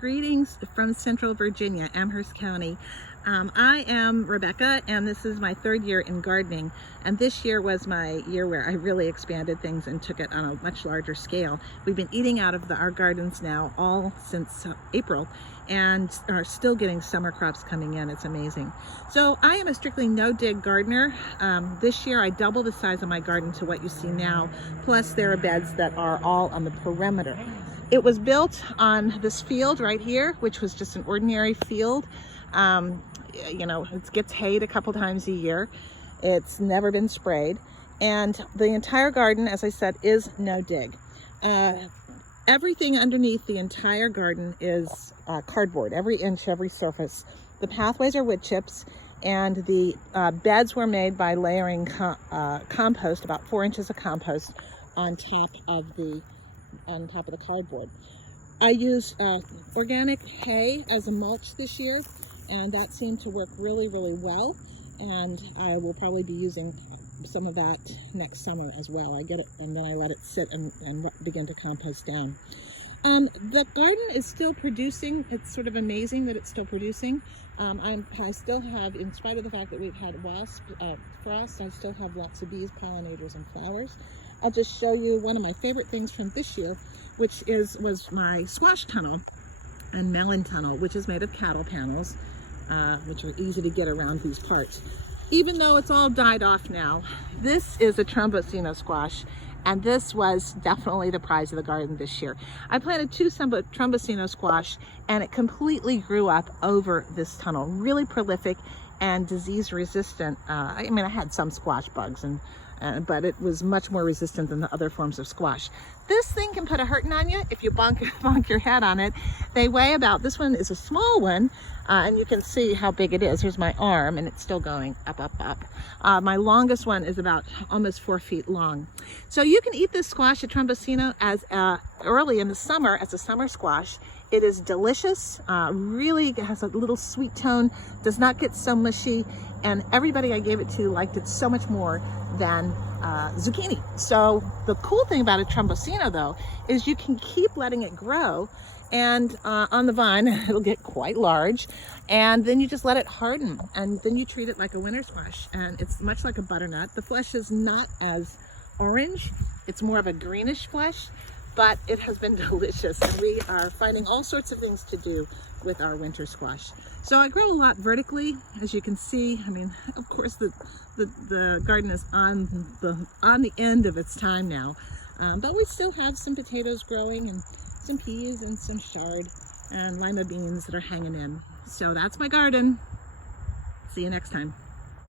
Greetings from Central Virginia, Amherst County. I am Rebecca, and this is my third year in gardening. And this year was my year where I really expanded things and took it on a much larger scale. We've been eating out of our gardens now all since April, and are still getting summer crops coming in. It's amazing. So I am a strictly no-dig gardener. This year I doubled the size of my garden to what you see now, plus there are beds that are all on the perimeter. It was built on this field right here, which was just an ordinary field. You know, it gets hayed a couple times a year. It's never been sprayed. And the entire garden, as I said, is no dig. Everything underneath the entire garden is cardboard, every inch, every surface. The pathways are wood chips, and the beds were made by layering compost, about 4 inches of compost on top of the cardboard. I used organic hay as a mulch this year, and that seemed to work really, really well. And I will probably be using some of that next summer as well. I get it and then I let it sit and begin to compost down. The garden is still producing. It's sort of amazing that it's still producing. I still have, in spite of the fact that we've had frost, I still have lots of bees, pollinators, and flowers. I'll just show you one of my favorite things from this year, which was my squash tunnel and melon tunnel, which is made of cattle panels, which are easy to get around these parts. Even though it's all died off now, this is a Trombocino squash, and this was definitely the prize of the garden this year. I planted 2 Trombocino squash, and it completely grew up over this tunnel. Really prolific and disease resistant. I mean, I had some squash bugs, but it was much more resistant than the other forms of squash. This thing can put a hurting on you if you bonk your head on it. They weigh about, this one is a small one, and you can see how big it is. Here's my arm, and it's still going up, up, up. My longest one is about almost 4 feet long. So you can eat this squash at Trombocino as early in the summer as a summer squash. It is delicious, really has a little sweet tone, does not get so mushy, and everybody I gave it to liked it so much more than zucchini. So the cool thing about a Trombocino, though, is you can keep letting it grow, and on the vine it'll get quite large, and then you just let it harden, and then you treat it like a winter squash, and it's much like a butternut. The flesh is not as orange, it's more of a greenish flesh, but it has been delicious, and we are finding all sorts of things to do with our winter squash. So I grow a lot vertically, as you can see. I mean, of course, the garden is on the end of its time now, but we still have some potatoes growing, and some peas, and some chard, and lima beans that are hanging in. So that's my garden. See you next time.